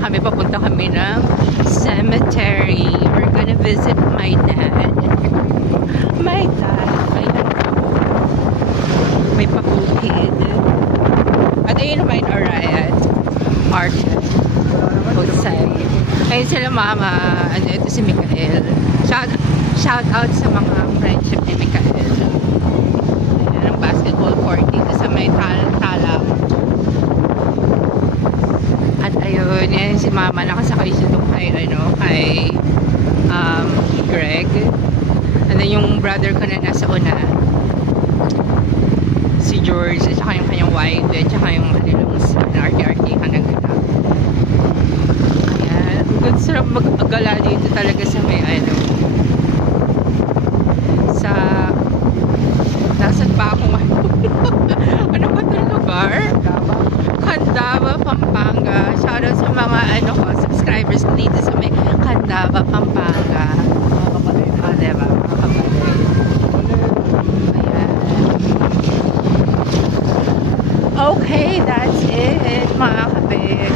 kami, papunta kami ng cemetery. We're gonna visit my dad. My dad. Ayan po. May pabukid. At ayun naman yung Orion. Martin. Jose. Ayun sila mama. Ano, ito si Mikael. Shout out sa mga friendship ni Mikael. Ayan ang basketball court dito sa may talang. At ayun, yan si mama nakasakay siya doon kay Greg. And then yung brother ko na nasa una, si George, at saka yung kanyang wife, at saka yung RT-RT ka na gano'n. Ayan, ang sarap mag-agala dito talaga sa may sa nasan ba ako ano ba itong lugar? Candaba, Pampanga. Shoutout sa mga subscribers ko dito sa may Candaba, Pampanga. Oh, diba? Mga kapatid. Ayan. Okay, that's it, mga kapatid.